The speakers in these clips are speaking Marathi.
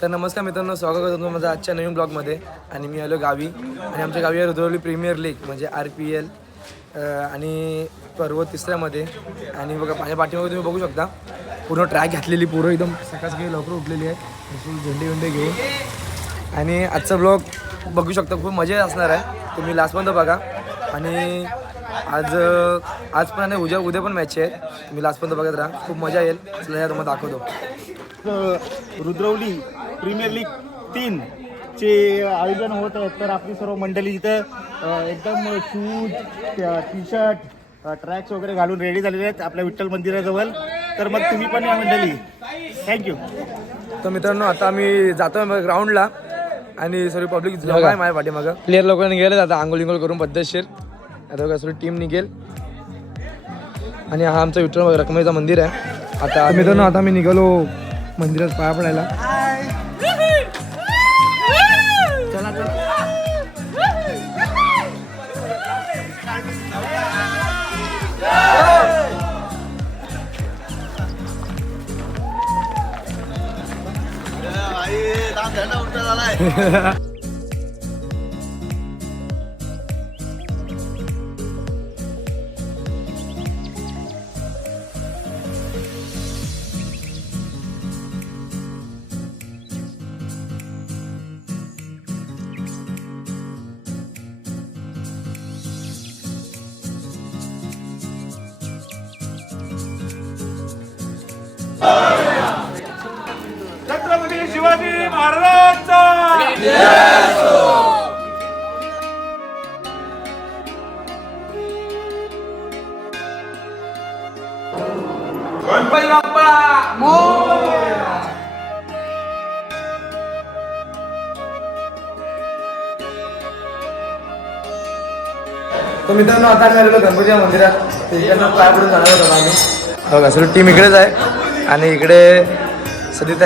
तर नमस्कार मित्रांनो, स्वागत करतो तुम्हाला माझ्या आजच्या नवीन ब्लॉगमध्ये. आणि मी आलो गावी आणि आमच्या गावी आहे रुद्रवली प्रीमियर लीग म्हणजे RPL आणि पर्व तिसऱ्यामध्ये. आणि बघा माझ्या पाठीमागे तुम्ही बघू शकता पूर्ण ट्रॅक घातलेली, पूर्ण एकदम सकाळ सकाळी लवकर उठलेली आहे, झेंडे विंडे घेऊन. आणि आजचा ब्लॉग बघू शकता, खूप मजा असणार आहे, तुम्ही लास्टपर्यंत बघा. आणि आज पण नाही, उद्या पण मॅच आहे, तुम्ही लास्टपर्यंत बघत राहा, खूप मजा येईल. चला तुम्हाला दाखवतो. रुद्रवली प्रीमियर लीग 3 चे आयोजन होत आहे. तर आपली सर्व मंडळी इथं एकदम शूज, टी शर्ट, ट्रॅक्स वगैरे घालून रेडी झालेले आहेत आपल्या विठ्ठल मंदिराजवळ. तर मग तुम्ही पण या मंडळी. थँक्यू. तर मित्रांनो, आता आम्ही जातो ग्राउंडला आणि सर्व पब्लिक आहे माझ्या पाठीमागं. प्लेअर लोकांनी गेले आता आंघोळ करून पद्धतशीर. आता बघा सर्व टीम निघेल. आणि हा आमचा विठ्ठल रखुमाईचं मंदिर आहे. आता मित्रांनो, आता मी निघालो मंदिरात पाया पडायला. चला चला. छत्रपती शिवाजी महाराजांचा गणपती बाप्पा मोरया. तर मित्रांनो, आता आम्ही आलेलो गणपतीच्या मंदिरात. तिकडनं पाया पडून जाणार होतो आम्ही. बघा सर्व टीम इकडेच आहे आणि इकडे सध्या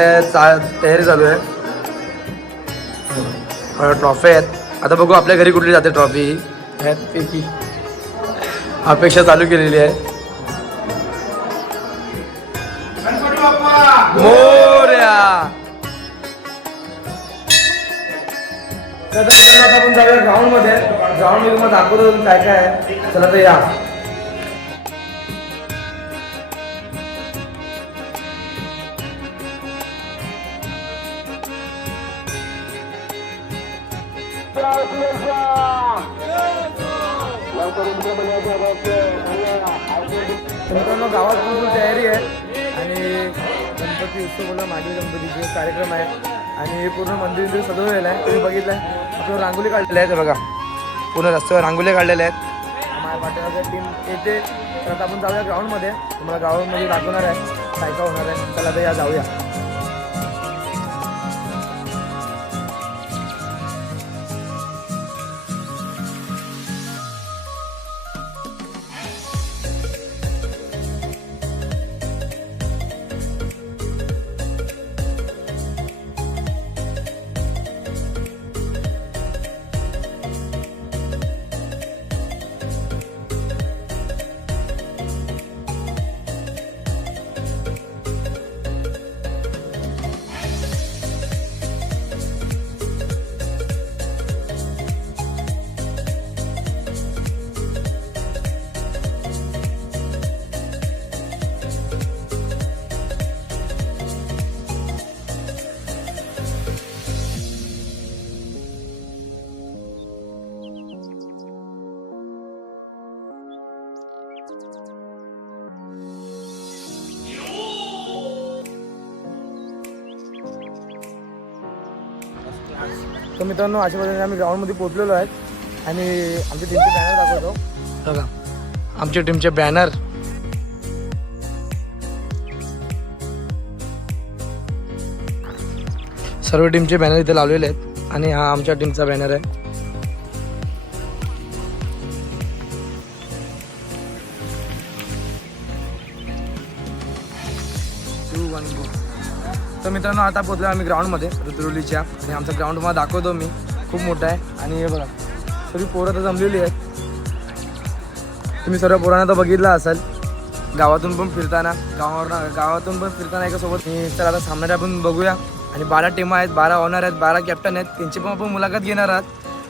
तयारी चालू आहे. ट्रॉफी आहेत. आता बघू आपल्या घरी कुठली जाते ट्रॉफी. ह्यापैकी अपेक्षा चालू केलेली आहे. गणपती बाप्पा मोरया. तर मित्रांनो, आता आपण जाऊया ग्राउंडमध्ये. ग्राउंड मध्ये तुम्हाला दाखवतो काय काय आहे. चला तर या. मित्रांनो, गावात भरपूर तयारी आहे आणि गणपती उत्सव बोलला माझे गणपतीचे कार्यक्रम आहे आणि पूर्ण मंदिर सजवलेलं आहे. तुम्ही बघितलं आहे, आपल्यावर रांगोळी काढलेल्या आहेत. बघा पूर्ण रस्त्यावर रांगोळ्या काढलेल्या आहेत. माझ्या पाठीमागे टीम येते. तर आता आपण जाऊया ग्राउंडमध्ये. तुम्हाला ग्राउंडमध्ये दाखवणार आहे काय काय होणार आहे. चला तर या जाऊया. तर मित्रांनो, अशा पद्धतीने आम्ही ग्राउंडमध्ये पोहोचलेलो आहेत आणि आमच्या टीमचे बॅनर दाखवतो. बघा आमच्या टीमचे बॅनर. सर्व टीमचे बॅनर इथे लावलेले आहेत आणि हा आमच्या टीमचा बॅनर आहे. तर मित्रांनो, आता पोहोचलो आम्ही ग्राउंडमध्ये रुद्रवलीच्या. आणि आमचा ग्राउंड मला दाखवतो मी, खूप मोठा आहे. आणि हे बघा सर्व पोरं तर जमलेली आहेत. तुम्ही सर्व पोरांना तर बघितला असाल. गावातून पण फिरताना गावातून पण फिरताना एका सोबत. चला आता सामन्यात आपण बघूया आणि 12 टीम आहेत, 12 ऑनर आहेत, 12 कॅप्टन आहेत, त्यांची पण आपण मुलाखत घेणार आहात.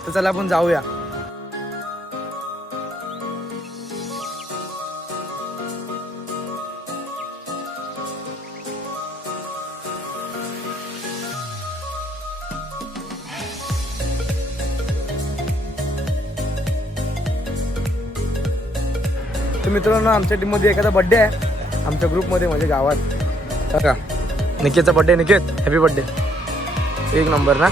तर चला आपण जाऊया. तर मित्रांनो, आमच्या टीममध्ये एखादा बड्डे आहे आमच्या ग्रुपमध्ये, म्हणजे गावात. बघा, निकेतचा बड्डे. Niket, happy birthday. एक नंबर ना.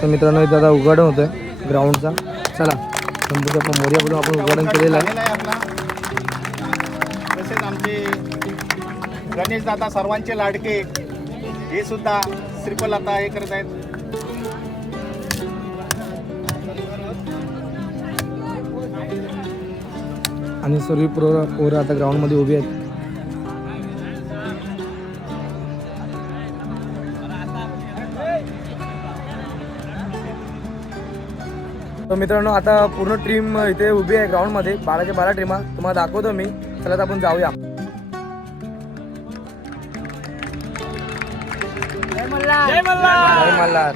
तर मित्रांनो, इथं आता उघडण होतं ग्राउंडचा. चला, शंभूच्या पण मोर्यापासून आपण उघडण केलेलं आहे. झालेलं आहे आपला. तसेच आमचे गणेश दादा सर्वांचे लाडके हे सुद्धा श्रीफल आता हे करत आहेत. आणि सर्व पोरं आता ग्राउंडमध्ये उभी आहेत. तर मित्रांनो, आता पूर्ण टीम इथे उभी आहे ग्राउंडमध्ये. 12च्या 12 टीमा तुम्हाला दाखवतो मी. चला तर आपण जाऊया. जय मल्हार.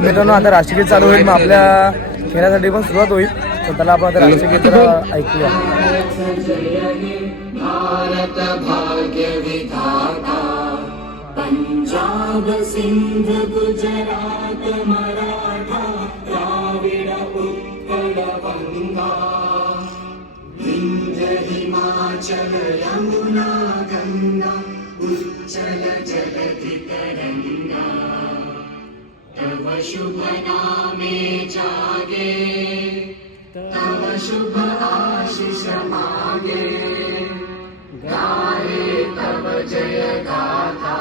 मित्रांनो, आता राष्ट्रगीत चालू होईल. मग आपल्या खेळासाठी पण सुरुवात होईल. तर त्याला आपण आता राष्ट्रगीत ऐकूया. भारत भाग्य विधाता पंजाब सिंध गुजरात मराठा द्राविड उत्कल गंगा विंध्य हिमाचल यमुना गंगा उच्चल जलधि तरंगा तव शुभ नामे जागे तव शुभ आशीष मागे गाये तव जय गाथा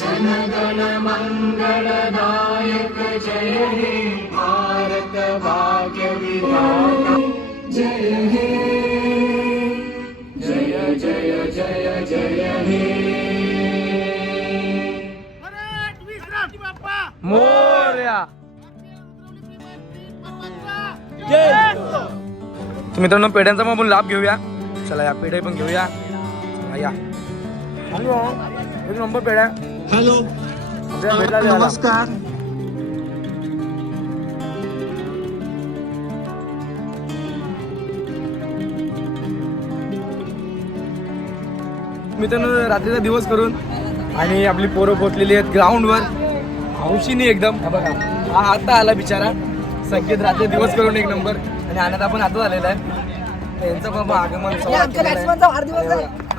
जन गण मंगलदायक जय हे भारत भाग्य विधाता जय हे जय जय जय जय हे मोरया. तर मित्रांनो, पेढ्यांचा मग आपण लाभ घेऊया. चला, या पेढे पण घेऊया. चला, या. एक नंबर पेढ्या. हॅलो, नमस्कार. मित्रांनो, रात्रीचा दिवस करून आणि आपली पोरं पोचलेली आहेत ग्राउंडवर. हौशीनी एकदम. हा बघा, हा आता आला बिचारा. संकेत रात्री दिवस करून एक नंबर. आणि आनंद पण आता झालेला आहे. यांचं पण आगमन आज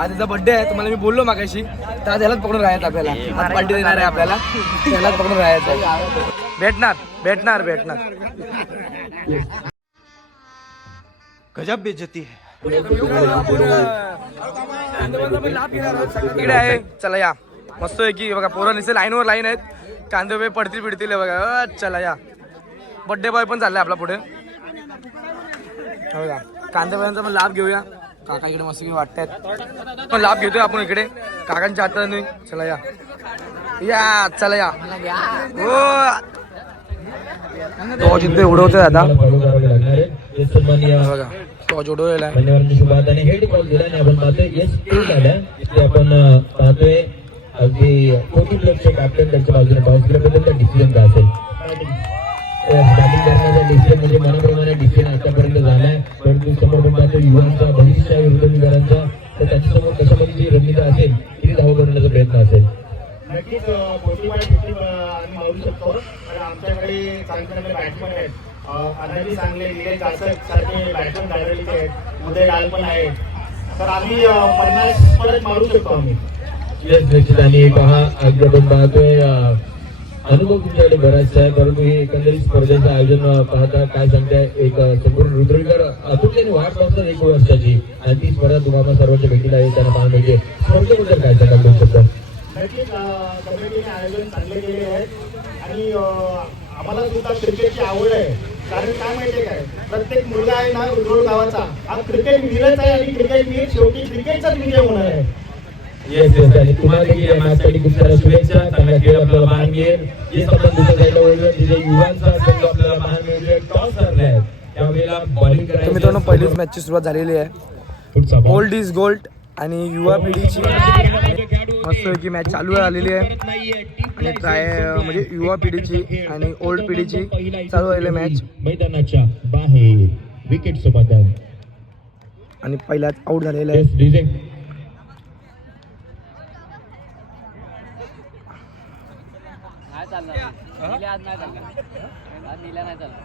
त्याचा बर्थडे आहे. तुम्हाला मी बोललो मागाशी. तर आज यालाच पकडून राहायचं आपल्याला. आज पार्टी देणार आहे आपल्याला. त्यालाच पकडून राहायचं. भेटणार भेटणार भेटणार. गजब बेइज्जती है. इकडे आहे. चला, या. मस्त आहे की बघा, पोरं निसे लाईनवर लाईन आहेत. कांदे उभे पडतील पिडतील हे बघा. चला या बड्डे बॉय पण चाललाय आपला पुढे. हे बघा कांदे बॉयांचा पण लाभ घेऊया. काका इकडे मस्त वाटतात पण लाभ घेतोय आपण इकडे काकांच्या हाताने. चला या या चला या. हो टॉर्च इथे उडवतोय आता बघा. टॉर्च उडवलेला आहे. मान्यवरांच्या शुभार्थाने हेड कॉल दिला आणि आपण पाहतोय S2 झाल्या इथे आपण पाहतोय अगदी 40 प्लसचे कॅप्टन त्यांच्या बाजूने टॉस केल्याबद्दल डिसिजन काय असेल. स्टार्टिंग करण्याचा डिसिजन म्हणजे मनाप्रमाणे डिसिजन आतापर्यंत झालाय. परंतु समोर पण पाहतो युवांचा भविष्य विरुद्धकारांचा तर त्यांच्यासमोर कशामध्ये जी रणनीती असेल ती धाव करण्याचा प्रयत्न असेल. नक्कीच 40-50 आम्ही मारू शकतो आणि आमच्याकडे चांगल्याकडे बॅट्समन आहेत. अंदाजी चांगले निलेश जासक सारखे बॅट्समन झालेले आहेत. उदय लाल पण आहेत. तर आम्ही 50 परत मारू शकतो आम्ही. निश्चित आणि पहा अगदी आपण पाहतोय अनुभव तुमच्याकडे बराचसा आहे. परंतु हे एकंदरीत स्पर्धेचं आयोजन पाहता काय सांगताय एक संपूर्ण रुद्रवीकर अतुल्याने वाट बघतात 1 वर्षाची आणि ती स्पर्धा तुम्हाला सर्वांच्या भेटीला आहे त्यांना पाहायला मिळते. स्पर्धेबद्दल काय सांगाल 2 शब्द. नक्कीच कमिटीने आयोजन चांगले केले आहे आणि आम्हाला सुद्धा क्रिकेटची आवड आहे. कारण काय माहितीये काय प्रत्येक मुलगा आहे ना रुद्रोळ गावाचा हा क्रिकेट वीरच आहे आणि क्रिकेट वीर शेवटी क्रिकेटचाच विजय होणार आहे. येस येस आणि तुम्हाला देखील या मॅचसाठी खूप साऱ्या शुभेच्छा. चांगला खेळ आपल्याला पाहायला मिळेल. येस आपण दुसऱ्या साईडला वळूया तिथे युवांचा संघ आपल्याला पाहायला मिळतोय. टॉस करलाय त्यावेळेला बॉलिंग तर मित्रांनो पहिलीच मॅचची सुरुवात झालेली आहे. करायची. ओल्ड इज गोल्ड आणि युवा पिढीची मस्त की मॅच चालू आलेली आहे आणि ट्राय म्हणजे युवा पिढीची आणि ओल्ड पिढीची चालू झालेली मॅच मैदानाच्या बाहेर विकेट सोबत आणि पहिलाच आउट झालेला आहे.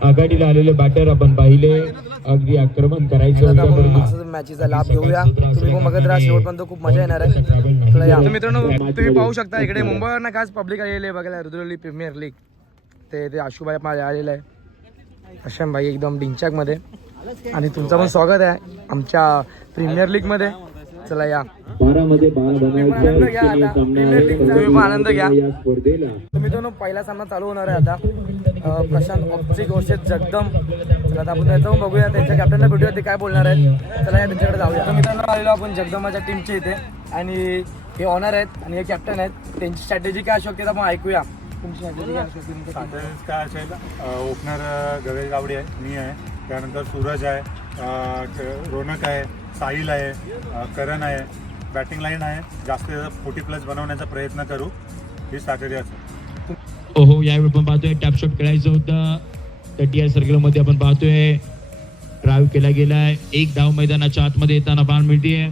आघाडीला आलेले बॅटर आपण पाहिले अगदी आक्रमण करायचं आता आपण होतं. असं मॅचीचा लाभ घेऊया. तुम्ही पण बघत राहा शेवटपर्यंत खूप मजा येणार आहे. चला या. तर मित्रांनो तुम्ही पाहू शकता इकडे मुंबईवरनं खास पब्लिक आलेले आहे बघायला रुद्रवली प्रीमियर लीग. ते आशुभाई माझ्या आलेला आहे. अशम भाई एकदम डिंचाकमध्ये आणि तुमचं पण स्वागत आहे आमच्या प्रीमियर लीग मध्ये. चला या 12 मध्ये 12 बनायचं तुम्ही पण आनंद घ्या. या स्पर्धेला तर मित्रांनो पहिला सामना चालू होणार आहे आता. Prashant optic versus Jagdam. चला आता आपण त्याचं पण बघूया त्यांच्या कॅप्टनला भेटूया ते काय बोलणार आहेत. चला या त्यांच्याकडे जाऊया. तर मित्रांनो आलेलो आपण जगदमाच्या टीमच्या इथे आणि हे ऑनर आहेत आणि हे कॅप्टन आहेत. त्यांची स्ट्रॅटेजी काय असू शकते आपण ऐकूया. तुमची स्ट्रॅटेजी काय असू शकते. काय असेल ओपनर गगन गावडे आहे, मी आहे, त्यानंतर सूरज आहे, रोनक आहे, साहिल आहे, करण आहे. बॅटिंग लाईन आहे जास्त 40 प्लस बनवण्याचा प्रयत्न करू ही स्ट्रॅटेजी असेल. ओहो यावेळी आपण पाहतोय टॅपशॉट खेळायचं होतं. 30 सर्कलमध्ये आपण पाहतोय ड्राईव्ह केला गेलाय. 1 धाव मैदानाच्या आतमध्ये येताना पाहायला मिळतेय.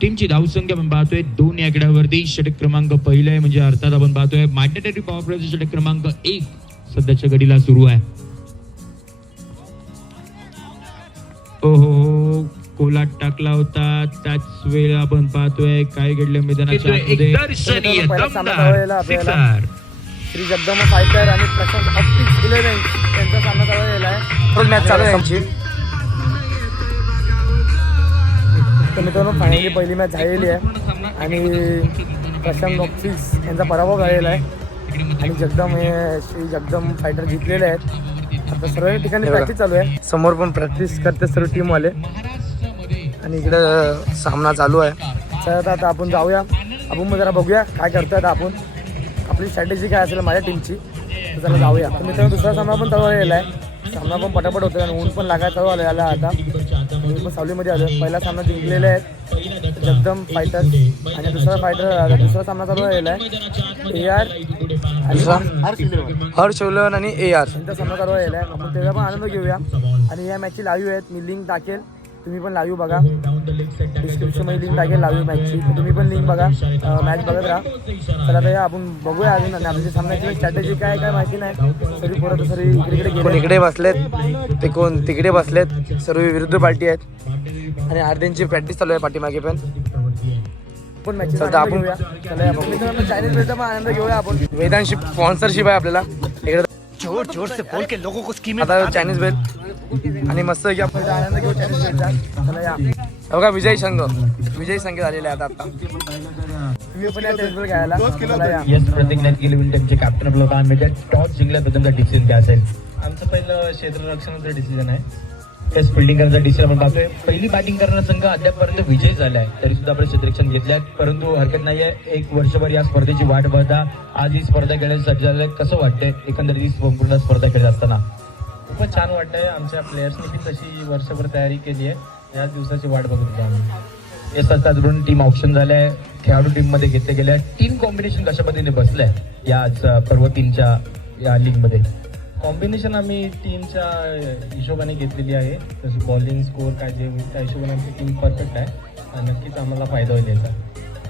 टीमची धावसंख्या आपण पाहतोय 2 या आकड्यावरती. षटक क्रमांक पहिला आहे म्हणजे अर्थात आपण पाहतोय मॅन्डेटरी पॉवर प्लेचा षटक क्रमांक 1 सध्याच्या घडीला सुरू आहे. ओहो कोलाट टाकला होता त्याच वेळेला आपण पाहतोय काय घडलं मैदानाच्या आतमध्ये. श्री जगदम फायटर आणि प्रशांत ऑप्टिक्स 11 यांचा सामना चालू झालेला आहे. मॅच चालू आहे आमची. तर मित्रांनो फायनली पहिली मॅच झालेली आहे आणि प्रशांत ऑप्टिक्स यांचा पराभव झालेला आहे आणि जगदम हे श्री जगदम फायटर जिंकलेले आहेत. आता सर्व ठिकाणी प्रॅक्टिस चालू आहे. समोर पण प्रॅक्टिस करते सर्व टीमवाले आणि इकडं सामना चालू आहे. चला आता आपण जाऊया. आपण जरा बघूया काय करतोय आपण. आपली स्ट्रॅटेजी काय असेल माझ्या टीमची तर त्याला जाऊया. तर मित्रांनो दुसरा सामना पण चालू झालेला आहे. सामना पण पटापट होतो आणि ऊन पण लागायला चालू आलेला आता. मी पण सावलीमध्ये आलो. पहिला सामना जिंकलेले आहेत जगदम फायटर आणि दुसरा सामना चालू झालेला आहे AR आणि हर्ष उलवन आणि AR यांचा सामना चालू झालेला आहे. आपण त्याचा पण आनंद घेऊया आणि या मॅचची लाईव्ह आहेत. मी लिंक टाकेल तुम्ही पण लाईव्ह बघा. डिस्क्रिप्शनमध्ये लिंक टाकेल लाईव्ह मॅचची तुम्ही पण लिंक बघा मॅच बघत राहा. चला तर आपण बघूया अजून आणि आपली सामन्याची स्ट्रॅटेजी काय काय माहिती नाही. सरी पोरं तर सरी इकडे बसलेत ते कोण तिकडे बसलेत. सर्व विरुद्ध पार्टी आहेत आणि अर्ध्यांची प्रॅक्टिस चालू आहे पाठीमागे पण मॅच आपण चायनीज वेळचा पण आनंद घेऊया आपण. वेदांशी स्पॉन्सरशिप आहे आपल्याला इकडे जोर जोर से बोल के लोगों को स्कीम आता चायनीज बेल आणि मस्त की आपण आनंद घेऊ चायनीज बेलचा. चला या बघा विजय संघ झालेले आहेत आता. तुम्ही पण या टेबल घ्यायला चला या. येस प्रत्येक मॅच गेली त्यांचे कॅप्टन आपलं काम म्हणजे टॉस जिंकल्याबद्दल डिसिजन काय असेल? आमचं पहिलं क्षेत्ररक्षणाचं डिसिजन आहे. टेस्ट फिल्डिंग करण्याचा डिसिजन आपण पाहतोय. पहिली बॅटिंग करणारा संघ अद्यापपर्यंत विजय झालाय, तरी सुद्धा आपण क्षेत्ररक्षण घेतलंय. परंतु हरकत नाहीये, एक वर्षभर या स्पर्धेची वाट पाहता आज ही स्पर्धा खेळण्यास सज्ज झालंय. कसं वाटतंय एकंदरीत ही संपूर्ण स्पर्धा खेळत असताना? खूपच छान वाटतंय. आमच्या प्लेयर्सनी पण तशी वर्षभर तयारी केली आहे. याच दिवसाची वाट बघत होतो आम्ही. येस आता अजून टीम ऑप्शन झालाय, खेळाडू टीम मध्ये घेतले गेले. टीम कॉम्बिनेशन कशा पद्धतीने बसलंय या आज पर्व 3च्या या लीग मध्ये? कॉम्बिनेशन आम्ही टीमच्या हिशोबाने घेतलेली आहे. जसं बॉलिंग स्कोअर काय जे होईल त्या हिशोबाने आमची टीम परफेक्ट आहे आणि नक्कीच आम्हाला फायदा होईल याचा.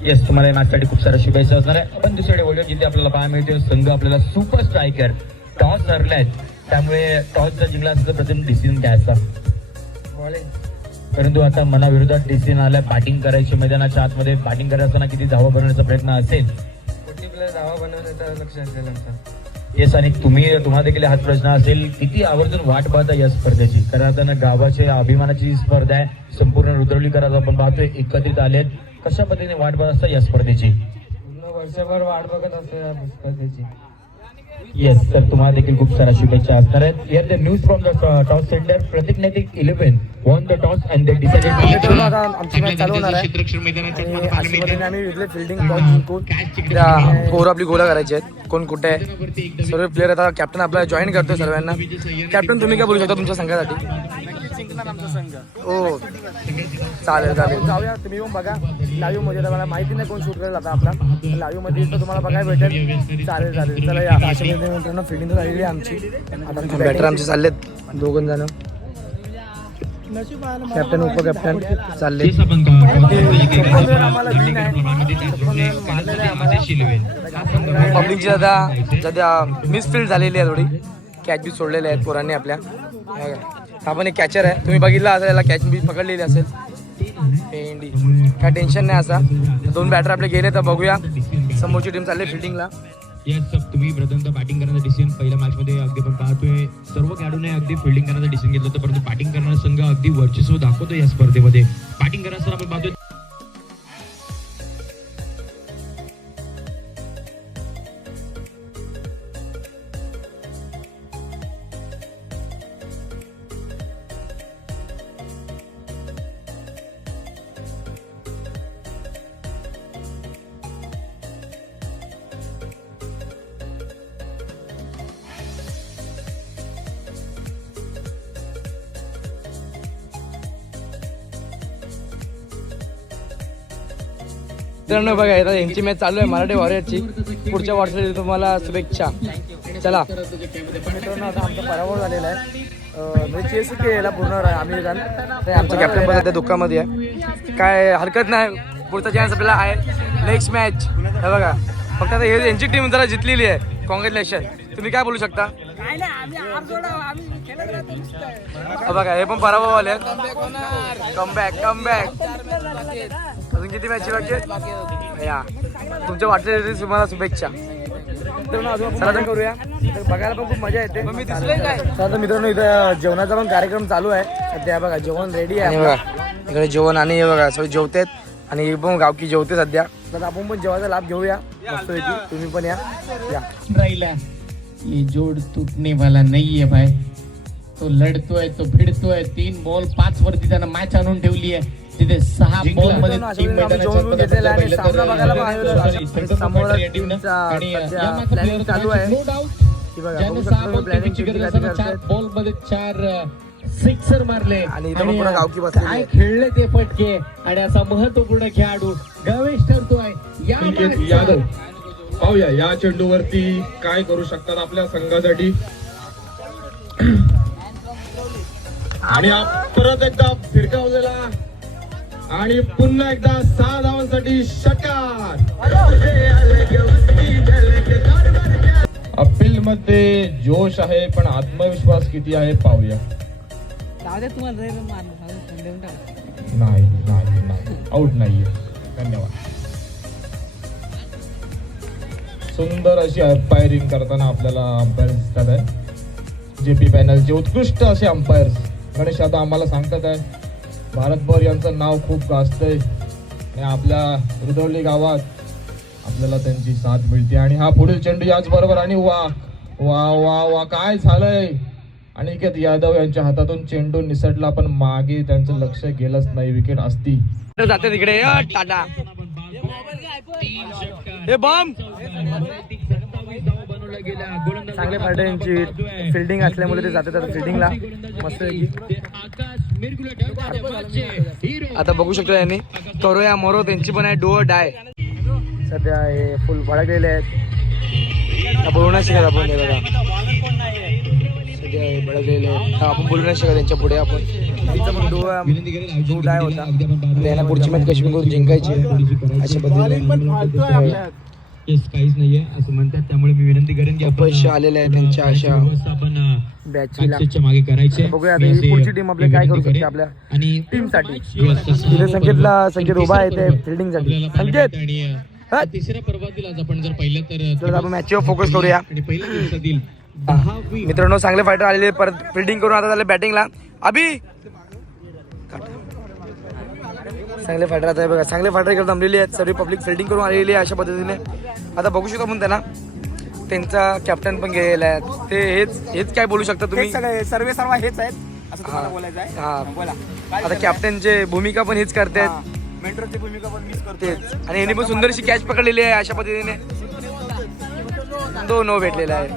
येस तुम्हाला या मॅचसाठी खूप साऱ्या शुभेच्छा असणार आहे. आपण दुसरीकडे बोलूया जिथे आपल्याला पाहायला मिळते संघ आपल्याला सुपर स्ट्रायकर टॉस हरलाय, त्यामुळे टॉस जर जिंकला असेल तर प्रथम डिसिजन काय असता? परंतु आता मनाविरोधात डिसिजन आलाय. बॅटिंग करायची मैदानाच्या आतमध्ये, बॅटिंग करत असताना किती धावा बनवण्याचा प्रयत्न असेल? कुठली प्लेअर धावा बनवण्याचा लक्ष असेल आमचा. येस आणि तुम्हाला देखील हाच प्रश्न असेल, किती आवर्जून वाट पाहता या स्पर्धेची? कारण आता ना गावाच्या अभिमानाची स्पर्धा आहे. संपूर्ण रुद्रवलीकर आज आपण पाहतोय एकत्रित आलेत. कशा पद्धतीने वाट पाहत असता या स्पर्धेची? पूर्ण वर्षभर वाट बघत असते या स्पर्धेची. येस तर तुम्हाला देखील खूप साऱ्या शुभेच्छा असणार आहेत. Here the news from the toss centre. प्रत्येक नैतिक 11 won the toss and they decided मित्रांनो, आता आमची मॅच चालू होणार आहे आणि अशा पद्धतीने आम्ही घेतले फिल्डिंग टॉस जिंकून त्या ओव्हर आपली गोला करायची आहेत. कोण कुठे आहे सर्व प्लेअर. आता कॅप्टन आपल्याला जॉईन करतोय सर्वांना. कॅप्टन तुम्ही काय बोलू शकता तुमच्या संघासाठी? हो चालेल जाऊया. तुम्ही पण बघा लाईव्ह मध्ये. मला माहिती नाही कोण शूट करेल आता आपला लाईव्ह मध्ये, तर तुम्हाला बघायला भेटेल. चालेल चला या. अशा पद्धतीने मित्रांनो फिल्डिंग झालेली आहे आमची. आता बॅटर आमचे चाललेत 2 जण. कॅप्टन उपकॅप्टन चालले. आम्हाला विन आहे पब्लिकची. सध्या मिसफिल्ड झालेली आहे थोडी. कॅच बी सोडलेले आहेत पोरांनी आपल्या. आपण एक कॅचर आहे, तुम्ही बघितला असेल, याला कॅच बी पकडलेली असेल. पेंडी काय टेन्शन नाही. असा 2 बॅटर आपले गेले तर बघूया. समोरची टीम चालली फिल्डिंगला. येस तुम्ही प्रथमतः बॅटिंग करण्याचा डिसिजन पहिल्या मॅचमध्ये अगदी पण पाहतोय सर्व खेळाडूने अगदी फिल्डिंग करण्याचा डिसिजन घेतलं होतं. परंतु बॅटिंग करणारा संघ अगदी वर्चस्व दाखवतो या स्पर्धेमध्ये. बॅटिंग करण्यासाठी आपण पाहतोय मित्रांनो बघा आता यांची मॅच चालू आहे मराठी वॉरियरची. पुढच्या वर्षासाठी तुम्हाला शुभेच्छा. चला मित्रांनो आता आमचा पराभव झालेला आहे. म्हणजे चेस केला पूर्ण अमेरिकन. आमचं कॅप्टन पण त्या दुःखामध्ये आहे. काय हरकत नाही, पुढचा चान्स आपल्याला आहे. नेक्स्ट मॅच हे बघा. फक्त आता हे यांची टीम जरा जिंकलेली आहे. कॉंग्रॅच्युलेशन. तुम्ही काय बोलू शकता? बघा हे पण पराभव आले. कमबॅक अजून किती मॅच बाकी या. तुमच्या वाटते तुम्हाला शुभेच्छा. चला करूया. बघायला पण खूप मजा येते. आता मित्रांनो इथं जेवणाचा पण कार्यक्रम चालू आहे सध्या. बघा जेवण रेडी आहे बघा. इकडे जेवण आणि हे बघा सगळे जेवतेत आणि पण गावकी जेवते सध्या. तर आपण पण जेवायचा लाभ घेऊया मस्तपैकी. तुम्ही पण या. राहिला ये जोड तुटणे वाला नाहीये भाई. तो लढतोय, तो भिडतोय. 3 बॉल 5 वरती त्यानं मॅच आणून ठेवली आहे. तिथे 6 बॉल मध्ये टीम चालू आहे. बॉल मध्ये 4 सिक्सर मारले आणि गावकी बसले. काय खेळले ते फटके आणि असा महत्वपूर्ण खेळाडू गवेश ठरतोय. यादव पाहूया या चेंडूवरती काय करू शकतात आपल्या संघासाठी. आणि परत एकदा फिरकावलेला आणि पुन्हा एकदा 6 धावांसाठी षटकार. अपील मध्ये जोश आहे पण आत्मविश्वास किती आहे पाहूया. नाही आउट नाहीये. धन्यवाद. सुंदर अशी अंपायरिंग करताना आपल्याला अंपायर दिसतात आहे. जेपी पॅनलचे उत्कृष्ट असे अंपायर्स गणेश यादव आम्हाला सांगतात आहे भारतभर यांचं नाव खूप गाजतंय आणि आपल्या रुदवली गावात आपल्याला त्यांची साथ मिळते. आणि हा पुढील चेंडू याच बरोबर आणि वा वा वा वा काय झालंय. अनिकेत यादव यांच्या हातातून चेंडू निसटला पण मागे त्यांचं लक्ष गेलंच नाही. विकेट असती. जाते तिकडे टाटा हे बॉम्ब. चांगले फायटर यांची फिल्डिंग असल्यामुळे ते जातात फिल्डिंगला मस्त. आता बघू शकतो यांनी करूया मोरो त्यांची पण आहे डो डाय. सध्या हे फुल भडकलेले आहेत. बोलू नाही शकत आपण. सध्या हे भडकलेले आहेत. आपण बोलू नाही शकत त्यांच्या पुढे. आपण तिचा पण डो डाय होता. त्याला पुढची मॅच कशी करून जिंकायची अशा पद्धतीने काहीच नाहीये असं म्हणतात. त्यामुळे मी विनंती करेन की अपयश आलेले आहे त्यांच्या अशा आपण बॅचला मागे करायचे. बघूया आता ही पुढची टीम आपली काय करू शकते आपल्या आणि टीम साठी. तिथे संकेत उभा आहे ते फिल्डिंग साठी. संकेत तिसऱ्या पर्वातील आज आपण जर पाहिलं तर आपण मॅचवर फोकस करूया. आणि पहिल्या दिवसातील मित्रांनो चांगले फायटर आलेले परत फिल्डिंग करून आता झाले बॅटिंगला. अभि चांगले फायटर आता बघा चांगले फायटर इकडे जमलेले आहेत. सर्व पब्लिक फिल्डिंग करून आलेली आहे अशा पद्धतीने. आता बघू शकतो आपण त्यांना त्यांचा कॅप्टन पण गेलेला आहे. ते हेच काय बोलू शकता तुम्ही. सर्व हेच आहेत असं तुम्हाला बोलायचं आहे. हा बोला. आता कॅप्टनचे भूमिका पण हेच करतात. मेंटरची भूमिका पण मीच करतो. तेच आणि यांनी पण सुंदरशी कॅच पकडलेली आहे अशा पद्धतीने. 2 भेटलेला आहे.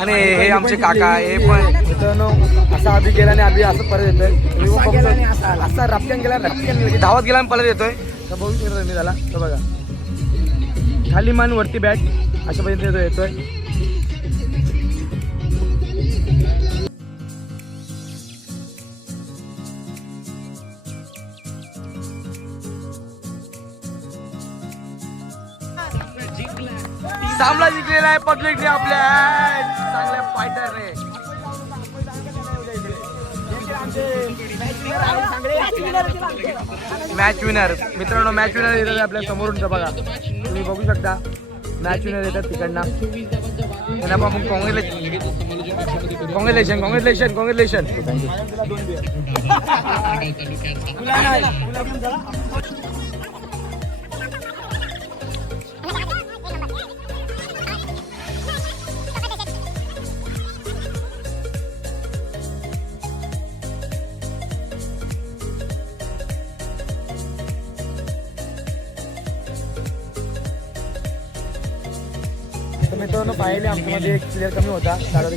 आणि हे आमचे काका हे पण मित्रांनो असा आधी गेला आणि आधी असं परत येतोय. असा रप्प्यान गेला धावत गेला आणि परत येतोय. तर बघू शकतो मी त्याला. तर बघा खाली मान वरती बॅट अशा पद्धतीने येतोय. सामना जिंकलेला आहे पब्लिकने आपल्या चांगल्या फायटरने. मॅच विनर मित्रांनो मॅच विनर येतात आपल्या समोरून. बघा तुम्ही बघू शकता मॅच विनर येतात तिकडनं. त्यांना आपण कॉंग्रॅच्युलेशन. मित्रांनो पाहिले आमच्यामध्ये एक प्लेअर कमी होता.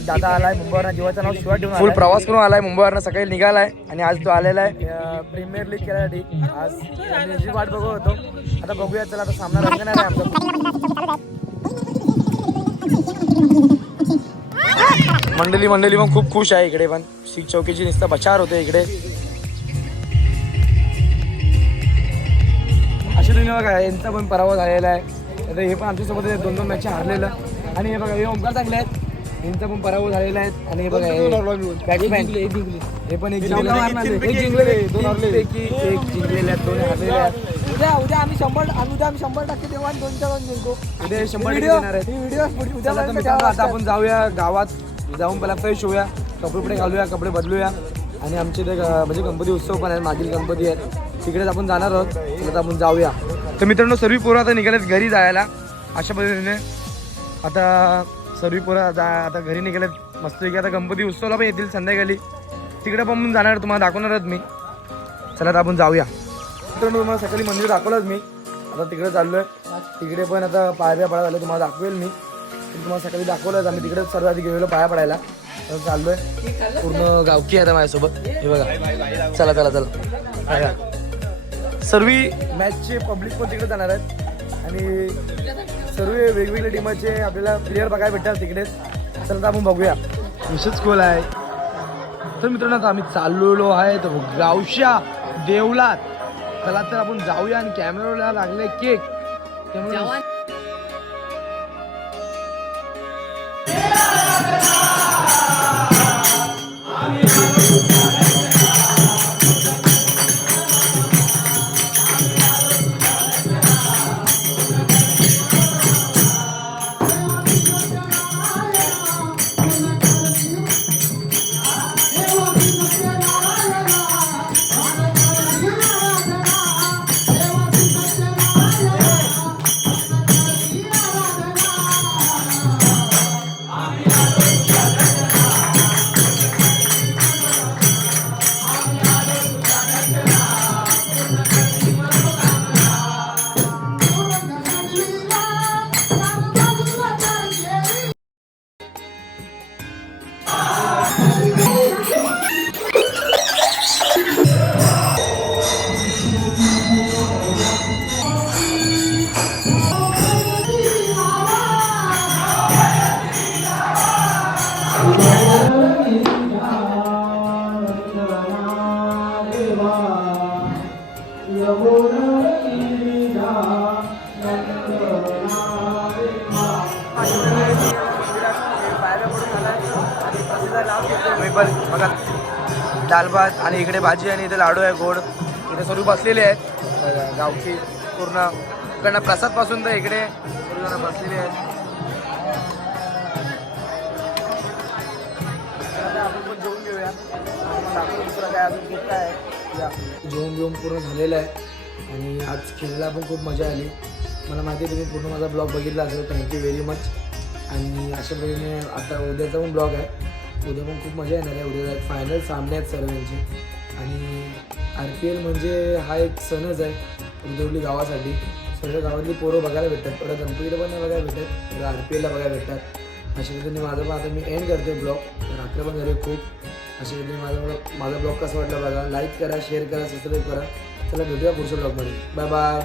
दादा आलाय मुंबईवरनं. जीवाचं नाव शिवाय ठेवून फुल प्रवास करून आलाय मुंबईवरनं. सकाळी निघालाय आणि आज तो आलेला आहे प्रीमियर लीग खेळायसाठी. आज आम्ही वाट बघत होतो. आता बघूया चला आता सामना रंगणार आहे आमचा. मंडळी पण खूप खुश आहे इकडे. पण शीख चौकीची नुसता बचार होते इकडे. अशा तुम्ही बघा यांचा पण पराभव झालेला आहे. आता हे पण आमच्यासोबत 2 मॅच हारलेलं. आणि हे बघा हे ओमकार चांगले आहेत. यांचा पण पराभव झालेला आहे. आणि हे बघा बॅट्समॅन हे पण एक जिंकलेले आहेत. 2 जिंकलेले आहेत 2 हारलेले आहेत. उद्या आम्ही 100% देऊ आणि 2 जिंकू. उद्या 100% देणार आहेत. आता आपण जाऊया गावात. जाऊन पहिला फ्रेश होऊया. कपडे घालूया. कपडे बदलूया. आणि आमचे ते म्हणजे गणपती उत्सव पण आहे. मागील गणपती आहेत तिकडेच आपण जाणार आहोत. तर आपण जाऊया. तर मित्रांनो सर्व पोरं आता निघालेत घरी जायला अशा पद्धतीने. आता सर्व पोरं आता घरी निघालेत मस्त. आता गणपती उत्सवला पण येतील संध्याकाळी. तिकडे पण जाणार तुम्हाला दाखवणारच मी. चला आता आपण जाऊया. मित्रांनो तुम्हाला सकाळी मंदिर दाखवलंच मी. आता तिकडे चाललो आहे. तिकडे पण आता पाया पडायला झालं तुम्हाला दाखवेल मी. तुम्हाला सकाळी दाखवलंच आम्ही. तिकडे सर्व आधी गेलेलो पाया पडायला. तर चाललो आहे. पूर्ण गावकी आहे माझ्यासोबत. हे बघा चला सर्व मॅचचे पब्लिक पण तिकडे जाणार आहेत. आणि सर्व वेगवेगळ्या टीमाचे आपल्याला प्लेअर बघायला भेटतात तिकडेच. चला तर आपण बघूया. विशेष गोल आहे. तर मित्रांनो आता आम्ही चाललेलो आहे तर गावच्या देवलात. चला तर आपण जाऊया. आणि कॅमेराला लागले केक त्यामुळे सिम्पल बघा दाल भात आणि इकडे भाजी आणि इथे लाडू आहे गोड. इथे सर्व बसलेले आहेत गावची पूर्ण इकडनं प्रसादपासून तर इकडे सर्वजण बसलेले आहेत. आपण पण जेवून घेऊया. दुसरं काय अजून खूप काय आहे या जेवून घेऊन पूर्ण झालेलं आहे. आणि आज खेळायला पण खूप मजा आली. मला माहिती आहे तुम्ही पूर्ण माझा ब्लॉग बघितला असेल. Thank you very much. आणि अशा पद्धतीने आता उद्याचा पण ब्लॉग आहे. उद्या पण खूप मजा येणार आहे. उद्या फायनल सामने आहेत सर्वांचे. आणि RPL म्हणजे हा एक सणच आहे रुद्रवली गावासाठी. सर्व गावातली पोरं बघायला भेटतात. थोडं गणपतीला पण नाही बघायला भेटतात, थोडं RPLला बघायला भेटतात. अशा पद्धतीने माझं पण आता मी एंड करते ब्लॉग. रात्र पण झाली खूप. अशा पद्धतीने माझा ब्लॉग कसा वाटला बघा. लाईक करा, शेअर करा, सबस्क्राईब करा. चला भेटूया पुढच्या ब्लॉगमध्ये. Bye bye.